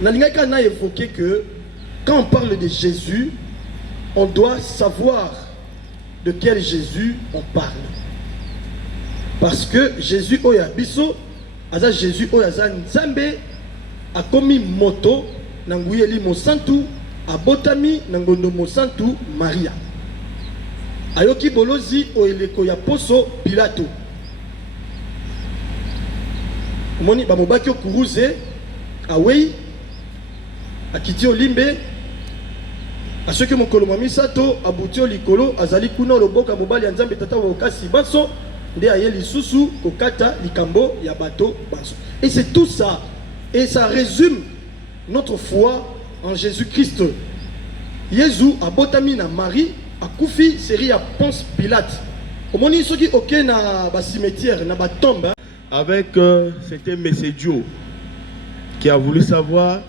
Nalingaka a évoqué que quand on parle de Jésus, on doit savoir de quel Jésus on parle. Parce que Jésus Oyabiso, Aza Jésus Oyaza Nzambe, a commis moto, Nanguyeli Mosantu, Abotami, Nangondo Mosantu, Maria. Ayoki Bolozi, Oeleko ya Poso, Pilato. Moni Bamobaki Okuruze, Awei, Akiti Olimbe, à ceux qui m'ont colomami sato, Aboutio Likolo, Azali Kuno, Loboka Mobali Nzambe Tata Wakasi Baso, Nde Ayeli Susu, Kokata, Likambo, Yabato, Baso. Et c'est tout ça. Et ça résume notre foi en Jésus-Christ. Jésus a botami na Marie, a Koufi, série à Ponce Pilate. Au moni soki ok na ba cimetière, na ba tombe. Avec c'était Messé Dio qui a voulu savoir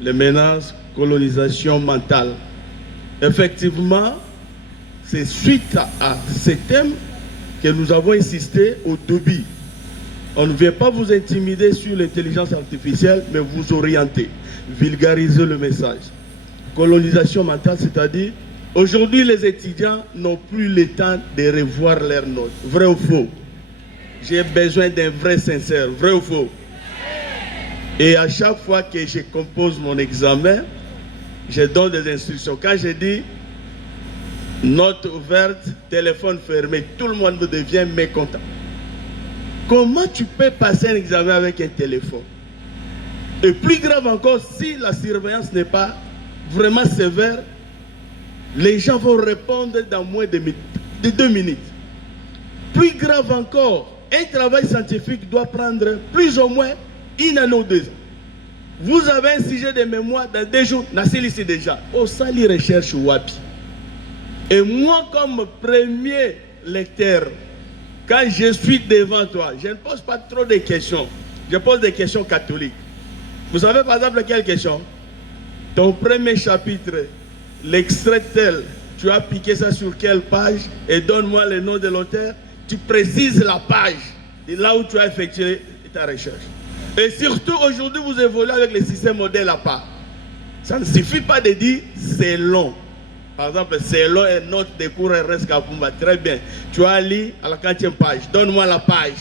les menaces, colonisation mentale. Effectivement, c'est suite à ces thèmes que nous avons insisté au début. On ne vient pas vous intimider sur l'intelligence artificielle, mais vous orienter, vulgariser le message. Colonisation mentale, c'est-à-dire, aujourd'hui les étudiants n'ont plus le temps de revoir leurs notes. Vrai ou faux? J'ai besoin d'un vrai sincère. Vrai ou faux? Et à chaque fois que je compose mon examen, je donne des instructions. Quand je dis note ouverte, téléphone fermé, tout le monde devient mécontent. Comment tu peux passer un examen avec un téléphone? Et plus grave encore, si la surveillance n'est pas vraiment sévère, les gens vont répondre dans moins de 2 minutes. Plus grave encore, un travail scientifique doit prendre plus ou moins 1 année ou 2 ans. Vous avez un sujet de mémoire dans 2 jours, ici déjà. Au sali recherche Wapi. Et moi, comme premier lecteur, quand je suis devant toi, je ne pose pas trop de questions. Je pose des questions catholiques. Vous savez par exemple quelle question? Ton premier chapitre, l'extrait tel, tu as piqué ça sur quelle page? Et donne-moi le nom de l'auteur. Tu précises la page de là où tu as effectué ta recherche. Et surtout aujourd'hui, vous évoluez avec les systèmes modèles à part. Ça ne suffit pas de dire c'est long. Par exemple, c'est long et note de cours RS Kapumba. Très bien. Tu as lu à la 4e page. Donne-moi la page.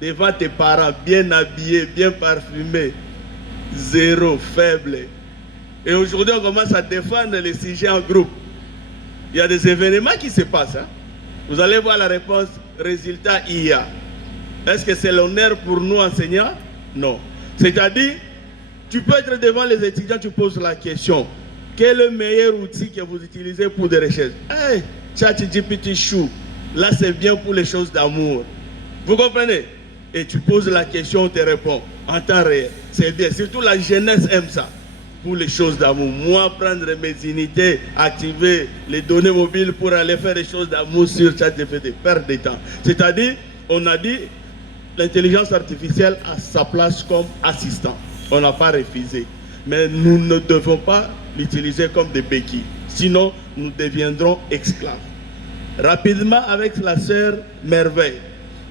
Devant tes parents, bien habillés, bien parfumés. 0, faible. Et aujourd'hui, on commence à défendre les sujets en groupe. Il y a des événements qui se passent. Hein? Vous allez voir la réponse. Résultat IA. Est-ce que c'est l'honneur pour nous enseignants? Non. C'est-à-dire, tu peux être devant les étudiants, tu poses la question. Quel est le meilleur outil que vous utilisez pour des recherches? Hey, ChatGPT Chou. Là, c'est bien pour les choses d'amour. Vous comprenez? Et tu poses la question, on te répond en temps réel. C'est bien. Surtout la jeunesse aime ça. Pour les choses d'amour. Moi, prendre mes unités, activer les données mobiles pour aller faire des choses d'amour sur ChatGPT. Perdre de temps. C'est-à-dire, on a dit, l'intelligence artificielle a sa place comme assistant. On n'a pas refusé. Mais nous ne devons pas l'utiliser comme des béquilles. Sinon, nous deviendrons esclaves. Rapidement, avec la sœur Merveille.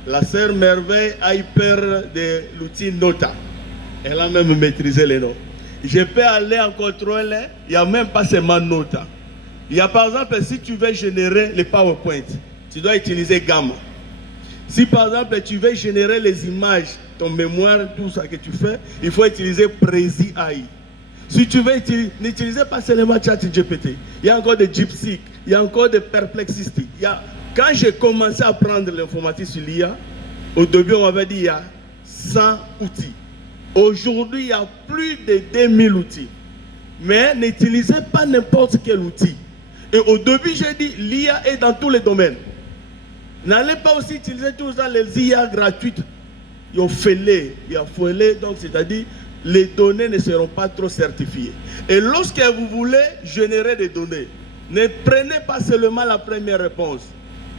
La sœur Merveille a eu peur de l'outil Nota. Elle a même maîtrisé les noms. Je peux aller en contrôle, il n'y a même pas seulement Nota. Il y a par exemple, si tu veux générer les PowerPoint, tu dois utiliser Gamma. Si par exemple, tu veux générer les images, ton mémoire, tout ça que tu fais, il faut utiliser Prezi AI. Si tu veux, n'utilisez pas seulement ChatGPT. Il y a encore des DeepSeek, il y a encore des Perplexity. Quand j'ai commencé à apprendre l'informatique sur l'IA, au début, on m'avait dit il y a 100 outils. Aujourd'hui, il y a plus de 2000 outils. Mais n'utilisez pas n'importe quel outil. Et au début, j'ai dit, l'IA est dans tous les domaines. N'allez pas aussi utiliser tous les IA gratuites. Il y a fêlé, donc c'est-à-dire, les données ne seront pas trop certifiées. Et lorsque vous voulez générer des données, ne prenez pas seulement la première réponse.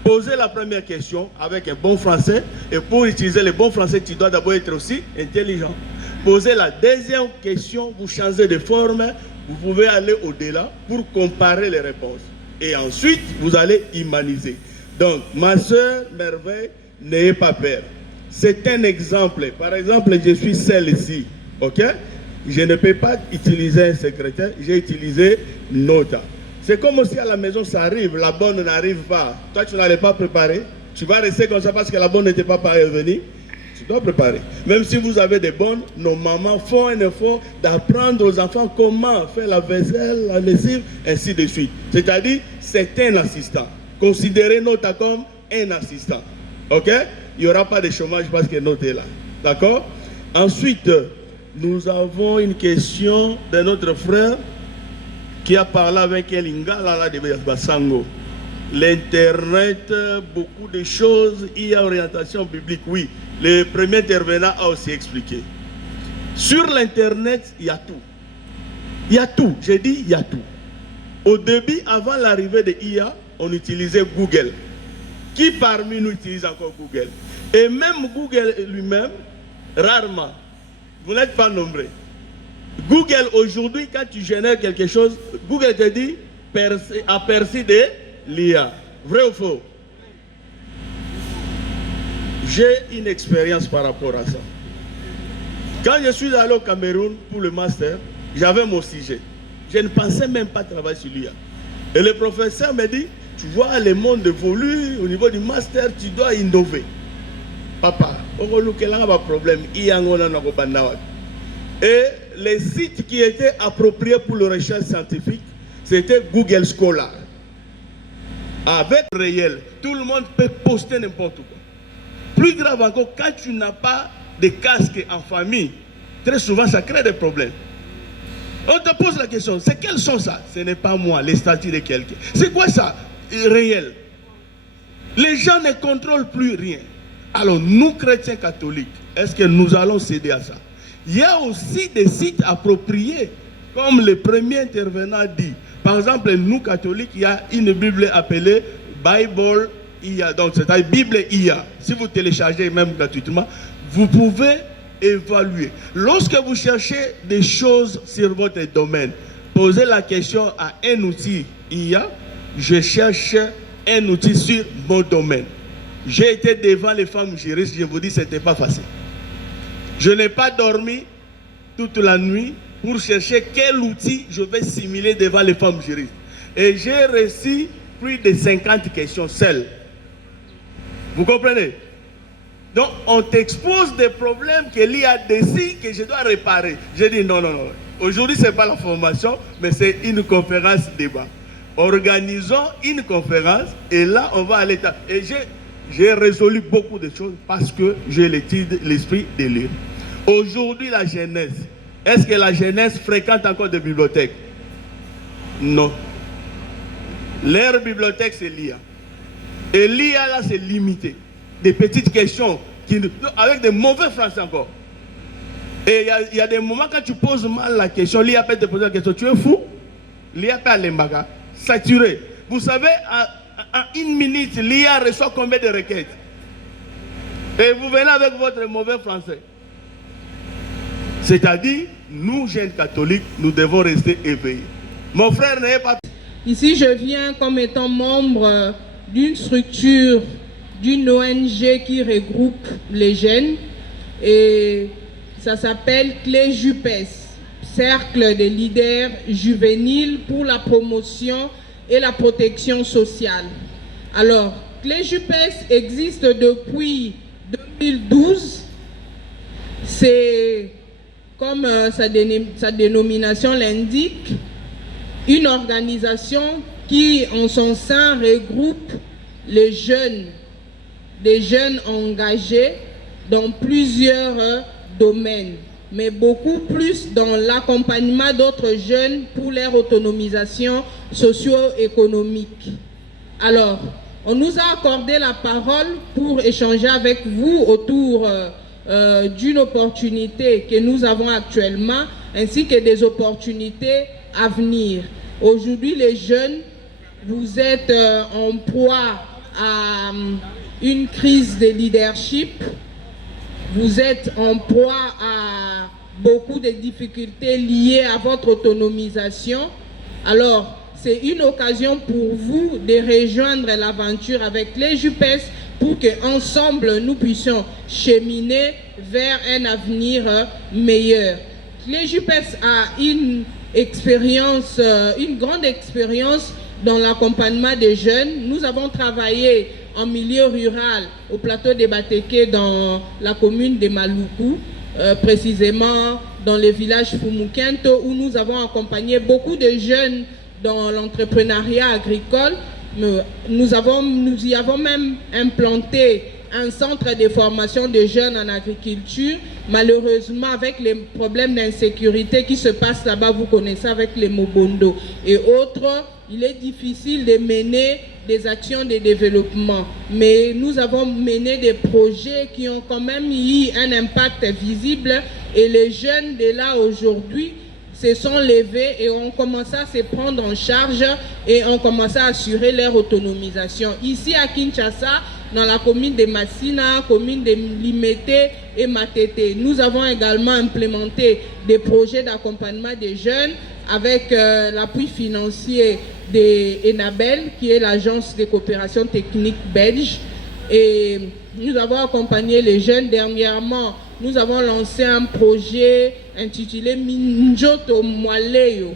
Posez la première question avec un bon français. Et pour utiliser le bon français, tu dois d'abord être aussi intelligent. Posez la deuxième question, vous changez de forme, vous pouvez aller au-delà pour comparer les réponses. Et ensuite, vous allez humaniser. Donc, ma soeur Merveille, n'ayez pas peur. C'est un exemple. Par exemple, je suis seul ici. Ok? Je ne peux pas utiliser un secrétaire, j'ai utilisé Nota. C'est comme si à la maison ça arrive, la bonne n'arrive pas. Toi, tu n'allais pas préparer. Tu vas rester comme ça parce que la bonne n'était pas parvenue. Tu dois préparer. Même si vous avez des bonnes, nos mamans font un effort d'apprendre aux enfants comment faire la vaisselle, la lessive, ainsi de suite. C'est-à-dire, c'est un assistant. Considérez Nota comme un assistant. Ok? Il n'y aura pas de chômage parce que Nota est là. D'accord? Ensuite, nous avons une question de notre frère qui a parlé avec un lingala de Basango. L'Internet, beaucoup de choses, il y a orientation biblique, oui. Le premier intervenant a aussi expliqué. Sur l'Internet, il y a tout. Il y a tout, j'ai dit il y a tout. Au début, avant l'arrivée de IA, on utilisait Google. Qui parmi nous utilise encore Google? Et même Google lui-même, rarement. Vous n'êtes pas nombreux. Google, aujourd'hui, quand tu génères quelque chose, Google te dit aperçu de l'IA. Vrai ou faux? J'ai une expérience par rapport à ça. Quand je suis allé au Cameroun pour le master, j'avais mon sujet. Je ne pensais même pas travailler sur l'IA. Et le professeur me dit, tu vois, le monde évolue, au niveau du master, tu dois innover. Papa, problème. Et les sites qui étaient appropriés pour la recherche scientifique, c'était Google Scholar. Avec réel, tout le monde peut poster n'importe quoi. Plus grave encore, quand tu n'as pas de casque en famille, très souvent ça crée des problèmes. On te pose la question, c'est quels sont ça? Ce n'est pas moi, les statuts de quelqu'un. C'est quoi ça? Réel. Les gens ne contrôlent plus rien. Alors nous, chrétiens catholiques, est-ce que nous allons céder à ça? Il y a aussi des sites appropriés, comme le premier intervenant dit. Par exemple, nous, catholiques, il y a une Bible appelée Bible IA. Donc, c'est-à-dire Bible IA. Si vous téléchargez même gratuitement, vous pouvez évaluer. Lorsque vous cherchez des choses sur votre domaine, posez la question à un outil IA. Je cherche un outil sur mon domaine. J'ai été devant les femmes juristes, je vous dis, ce n'était pas facile. Je n'ai pas dormi toute la nuit pour chercher quel outil je vais simuler devant les femmes juristes. Et j'ai reçu plus de 50 questions seules. Vous comprenez? Donc, on t'expose des problèmes que l'IA décide que je dois réparer. J'ai dit non, non, non. Aujourd'hui, ce n'est pas la formation, mais c'est une conférence débat. Organisons une conférence et là, on va aller... Et j'ai résolu beaucoup de choses parce que j'ai l'esprit de lire. Aujourd'hui, la jeunesse, est-ce que la jeunesse fréquente encore des bibliothèques? Non. Leur bibliothèque, c'est l'IA. Et l'IA, là, c'est limité. Des petites questions, avec des mauvais français encore. Et il y a des moments quand tu poses mal la question, l'IA peut te poser la question, tu es fou? L'IA peut aller mbaga, saturé. Vous savez, en une minute, l'IA reçoit combien de requêtes? Et vous venez avec votre mauvais français. C'est-à-dire, nous, jeunes catholiques, nous devons rester éveillés. Mon frère n'est pas... Ici, je viens comme étant membre d'une structure, d'une ONG qui regroupe les jeunes. Et ça s'appelle CLEJUPES, Cercle des leaders juvéniles pour la promotion et la protection sociale. Alors, CLEJUPES existe depuis 2012. C'est, comme sa dénomination l'indique, une organisation qui, en son sein, regroupe les jeunes, des jeunes engagés dans plusieurs domaines, mais beaucoup plus dans l'accompagnement d'autres jeunes pour leur autonomisation socio-économique. Alors, on nous a accordé la parole pour échanger avec vous autour d'une opportunité que nous avons actuellement, ainsi que des opportunités à venir. Aujourd'hui, les jeunes, vous êtes en proie à une crise de leadership, vous êtes en proie à beaucoup de difficultés liées à votre autonomisation. Alors, c'est une occasion pour vous de rejoindre l'aventure avec les JUPES pour qu'ensemble, nous puissions cheminer vers un avenir meilleur. Les JUPES a une grande expérience dans l'accompagnement des jeunes. Nous avons travaillé en milieu rural au plateau des Bateke dans la commune de Maluku, précisément dans le village Fumukento, où nous avons accompagné beaucoup de jeunes dans l'entrepreneuriat agricole. Nous y avons même implanté un centre de formation de jeunes en agriculture. Malheureusement, avec les problèmes d'insécurité qui se passent là-bas, vous connaissez, avec les Mobondo et autres, il est difficile de mener des actions de développement. Mais nous avons mené des projets qui ont quand même eu un impact visible, et les jeunes de là aujourd'hui se sont levés et ont commencé à se prendre en charge et ont commencé à assurer leur autonomisation. Ici à Kinshasa, dans la commune de Massina, commune de Limete et Matete, nous avons également implémenté des projets d'accompagnement des jeunes avec l'appui financier de ENABEL, qui est l'agence de coopération technique belge. Et nous avons accompagné les jeunes. Dernièrement, nous avons lancé un projet intitulé Minjoto Mwaleyo,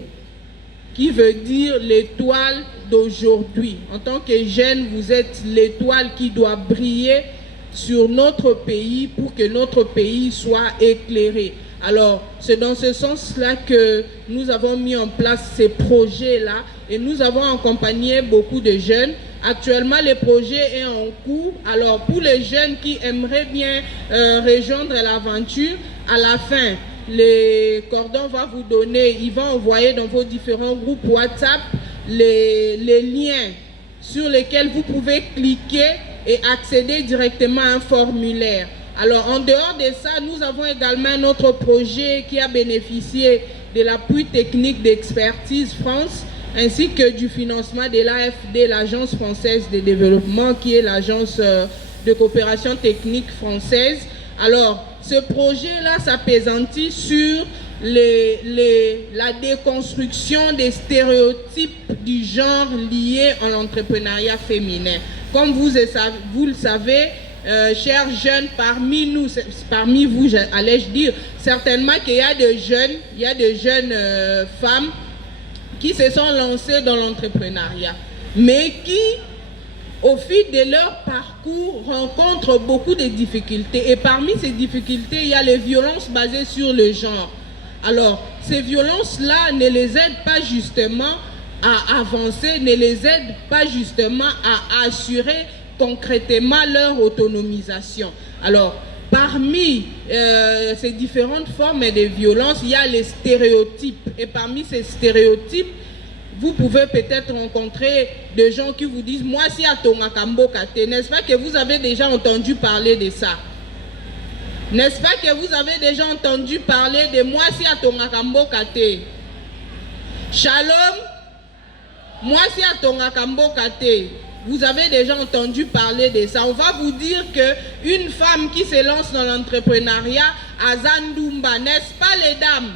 qui veut dire l'étoile d'aujourd'hui. En tant que jeune, vous êtes l'étoile qui doit briller sur notre pays pour que notre pays soit éclairé. Alors, c'est dans ce sens-là que nous avons mis en place ces projets-là et nous avons accompagné beaucoup de jeunes. Actuellement, le projet est en cours. Alors, pour les jeunes qui aimeraient bien rejoindre l'aventure, à la fin, les cordons vont vous donner, ils vont envoyer dans vos différents groupes WhatsApp les liens sur lesquels vous pouvez cliquer et accéder directement à un formulaire. Alors, en dehors de ça, nous avons également un autre projet qui a bénéficié de l'appui technique d'Expertise France, ainsi que du financement de l'AFD, l'Agence française de développement, qui est l'agence de coopération technique française. Alors, ce projet-là s'appesantit sur la déconstruction des stéréotypes du genre liés à l'entrepreneuriat féminin. Comme vous le savez, chers jeunes, parmi vous, allais-je dire, certainement qu'il y a de jeunes femmes qui se sont lancées dans l'entrepreneuriat, mais qui, au fil de leur parcours, rencontrent beaucoup de difficultés. Et parmi ces difficultés, il y a les violences basées sur le genre. Alors, ces violences-là ne les aident pas justement à avancer, ne les aident pas justement à assurer concrètement leur autonomisation. Alors, parmi ces différentes formes de violence, il y a les stéréotypes. Et parmi ces stéréotypes, vous pouvez peut-être rencontrer des gens qui vous disent « Moi, si à Tongakambo Kate », n'est-ce pas que vous avez déjà entendu parler de ça? N'est-ce pas que vous avez déjà entendu parler de « Moi, si à Tongakambo Kate ». Shalom, moi, si à Tongakambo Kate. Vous avez déjà entendu parler de ça. On va vous dire qu'une femme qui se lance dans l'entrepreneuriat à Zandumba, n'est-ce pas les dames?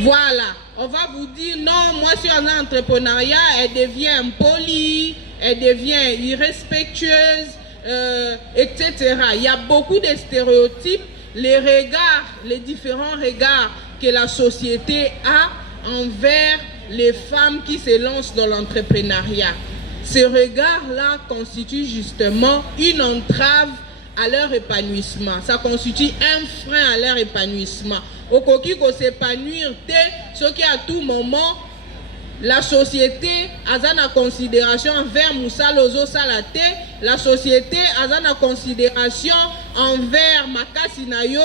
Voilà. On va vous dire, non, moi si on a un entrepreneuriat, elle devient impolie, elle devient irrespectueuse, etc. Il y a beaucoup de stéréotypes, les regards, les différents regards que la société a envers les femmes qui se lancent dans l'entrepreneuriat. Ces regards-là constituent justement une entrave à leur épanouissement. Ça constitue un frein à leur épanouissement. Au coquille qu'on s'épanouir, ce qui à tout moment, la société a en considération envers Moussa Lozo Salate, la société a en considération envers Makasi Nayo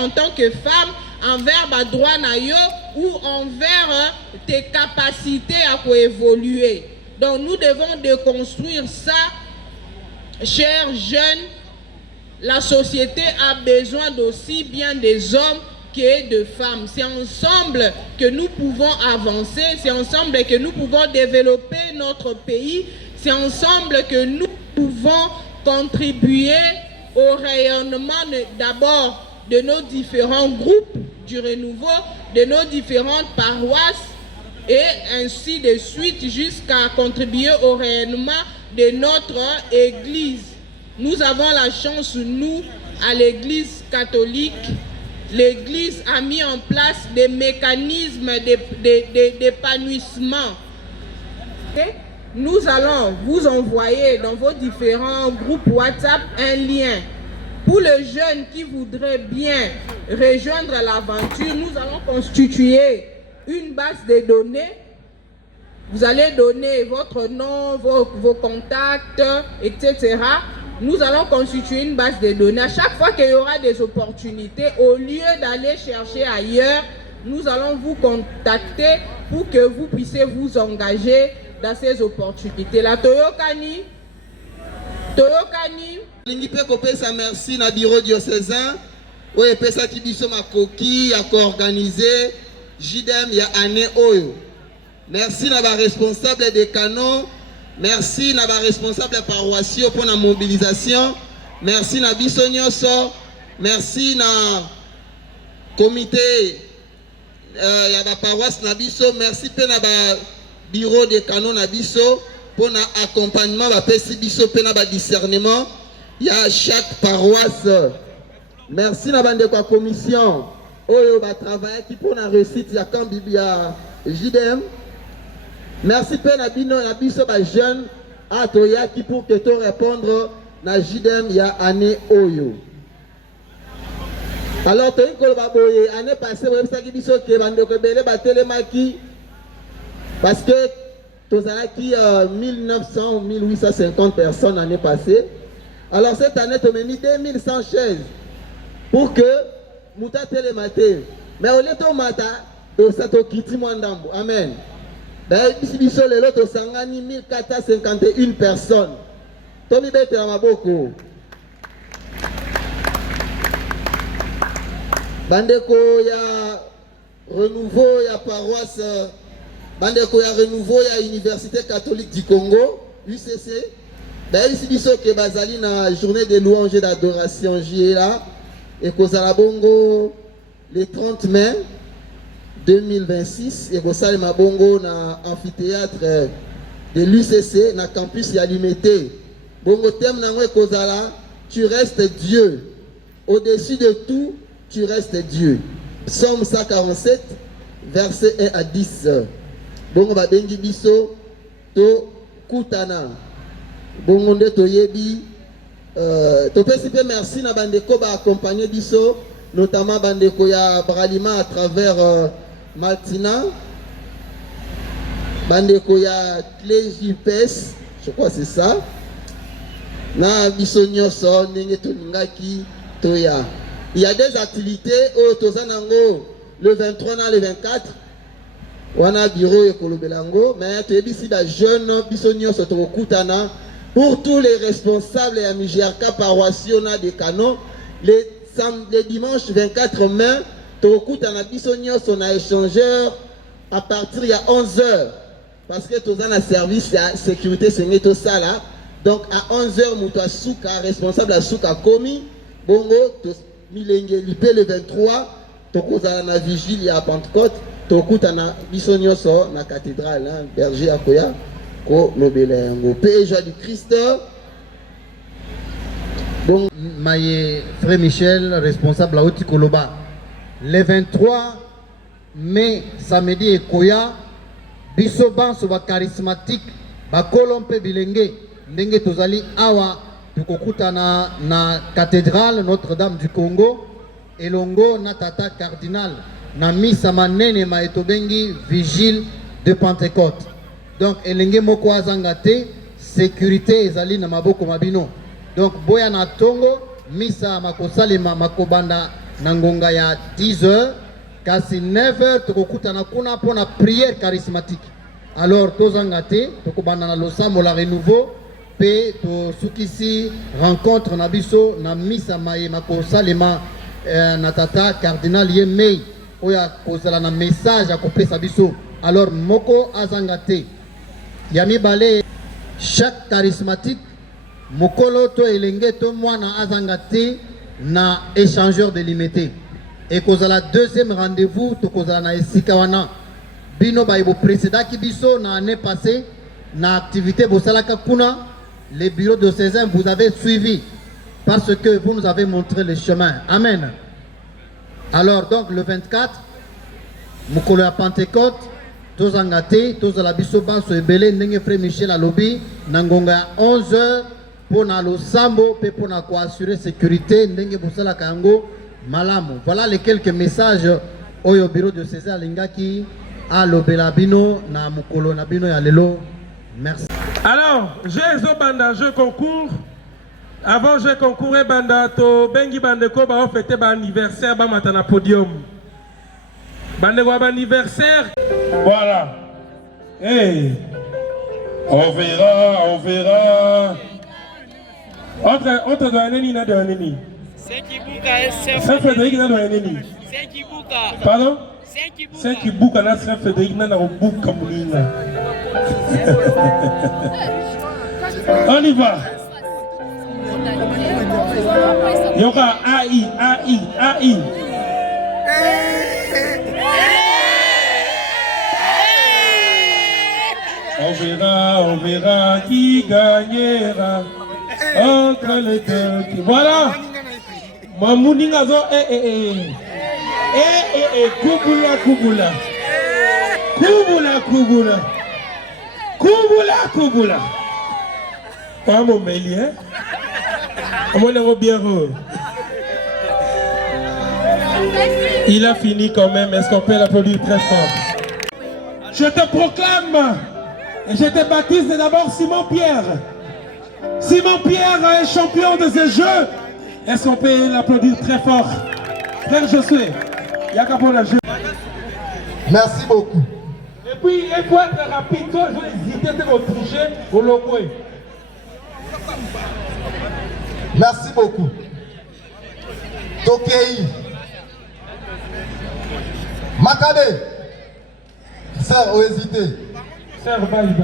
en tant que femme, envers ma droit nayo ou envers tes capacités à évoluer. Donc nous devons déconstruire ça, chers jeunes. La société a besoin d'aussi bien des hommes que de femmes. C'est ensemble que nous pouvons avancer, c'est ensemble que nous pouvons développer notre pays, c'est ensemble que nous pouvons contribuer au rayonnement d'abord de nos différents groupes du renouveau, de nos différentes paroisses et ainsi de suite jusqu'à contribuer au rayonnement de notre Église. Nous avons la chance, nous, à l'Église catholique, l'Église a mis en place des mécanismes d'épanouissement. Nous allons vous envoyer dans vos différents groupes WhatsApp un lien. Pour les jeunes qui voudraient bien rejoindre l'aventure, nous allons constituer une base de données. Vous allez donner votre nom, vos contacts, etc. Nous allons constituer une base de données. À chaque fois qu'il y aura des opportunités, au lieu d'aller chercher ailleurs, nous allons vous contacter pour que vous puissiez vous engager dans ces opportunités. La Toyokani. Lingi pe kopesa merci na bureau diocésain oyo epesaki biso makoki ya koorganize JDM ya année oyo. Merci na ba responsable des canons, merci na ba responsable paroissiaux pour la mobilisation, merci na biso nyonso, merci na comité ya ba paroisse na biso, merci pe na ba bureau des canons na biso pour l'accompagnement, va pesi biso pe na ba discernement. Il y a chaque paroisse. Merci na bande kwa commission. Oyo va travailler qui pour la réussite ya camp bibia JDM. Merci pe na bino na biso ba jeune atoya qui pour que to répondre na JDM ya année oyo. Alors to ikolo ba boye année passée we saki biso ke bande ko belé ba telemaki parce que tozalaki 1900 ou 1850 personnes l'année passée. Alors cette année, tu as mis 2100 chaises pour que Mouta Télématé. Mais au lieu de Mata, tu as quitté Mwandambo. Amen. Ici, il y a 1451 personnes. Tu as mis beaucoup. Bandeko, il y a renouveau, il y a paroisse. Bandeko, il y a renouveau, il y a Université catholique du Congo, UCC. Ici, il y a une journée de louange et d'adoration là, et Kozala Bongo le 30 mai 2026, et Kozala Mabongo na amphithéâtre de l'UCC, na campus Yalimete. Bongo thème na Kozala, tu restes Dieu. Au-dessus de tout, tu restes Dieu. Psaume 147, verset 1 à 10. Bongo Babengi Biso, to Kutana. Bongo nde toyebi topesi pe merci na bandeko ba accompagner biso notamment bandeko ya Bralima à travers Maltina, bandeko ya Clégipes, je crois c'est ça, na biso nyonso ndenge toningaki toya. Il y a des activités au tozanango le 23 na le 24 wana bureau ekolobelango, mais toyebi si ba jeune biso nyonso tokutana. Pour tous les responsables et Amigiarka paroissiaux des canons, les dimanches 24 mai, Tokout Anabiso Nyos, on a échangeur à partir de 11h. parce que tous un service de sécurité c'est tout ça là. Donc à 11h muto souka responsable à souka komi bongo milenge lipe le 23 tokozala na vigile ya Pentecôte tokutana biso nyonso na cathédrale hein, berger akoya ko lobela yango pe joie du Christ. Bon maye frère Michel responsable à Oti Koloba le 23 mai samedi ekoya biso banso ba charismatique ba kolompe bilenge ndenge tozali awa tukokutana na cathédrale Notre-Dame du Congo elongo na tata cardinal na misa manene ma etobengi vigile de Pentecôte. Donc elenge moko azanga te sécurité ezali na maboko mabino. Donc boya na tongo misa makosalema makobanda na ngonga ya 10h kasi 9h tukokutana kuna pona prière charismatique. Alors tozanga te tokobanda na losamo la renouveau pe to sukisi rencontre na biso na misa maye makosalema na tata cardinal Yemei oya kozala na message à kopesa biso. Alors moko azanga te yami balé chaque charismatique mokolo to elenge to mwana azanga te na échangeur de limité et kozala deuxième rendez-vous to kozala na esika wana bino ba ibo précédent ki biso na année passée na activité bosalaka kuna les bureaux de César vous avez suivi parce que vous nous avez montré le chemin. Amen. Alors donc le 24 mokolo ya Pentecôte tozanga te tozala biso banso ebele ndenge frère Michel alobi na ngonga ya 11h pona losambo pe pona ko assurer sécurité ndenge bosalaka yango malamu. Voilà les quelques messages au bureau de César lingaki a lobela bino na mokolo na bino ya lelo. Merci. Alors, j'ai banda jeu concours. Avant jeu concours et banda to bengi bandeko ba fêter ba anniversaire ba matana podium. Bandeko ba anniversaire. Voilà. Hey. On verra, on verra. Entre doit neni na doit neni. Saint-Frédéric na doit neni. Pardon? Saint-Kibuka na Saint-Frédéric na Buka Moulina. On y va. Yoka AI. On verra qui gagnera entre les deux. Voilà. Mamouningazo, Kubula. Pas mon mélier. Il a fini quand même. Est-ce qu'on peut l'applaudir très fort? Je te proclame et je te baptise d'abord Simon Pierre. Simon Pierre est champion de ce jeu. Est-ce qu'on peut l'applaudir très fort? Frère Josué, Yakapona jeu. Merci beaucoup. Et puis, il faut être rapide. Toi, je vais hésiter de tricher au logo. Merci beaucoup. Tokei. Makabe. Sœur, ou hésité. Sœur, bye.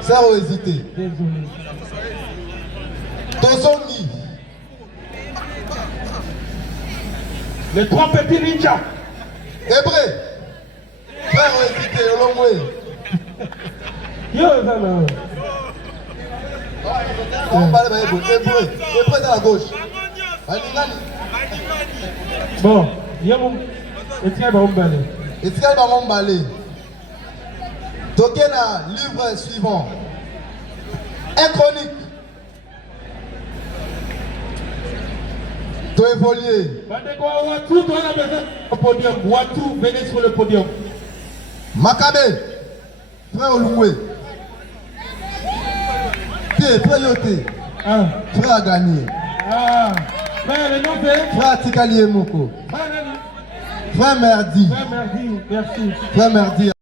Sœur, ou hésité. Désolé. Tozongi. Les trois petits ninjas. Hébré. Frère, ou hésité, Olomwe. Yo, Zana. Hébré dans la gauche. Bon, Yamon. Etienne Baombale. Etienne Baombale. Tokena, livre suivant. Un chronique. To évoluer. Watou, toi, on a besoin au podium. Watou, venez sur le podium. Makabe. Frère Olumwe. Frère Yoté. Frère a gagné. Frère, le nom de Frère Tikali Moko. Frère Merdi. Frère Merdi, merci. Frère Merdi.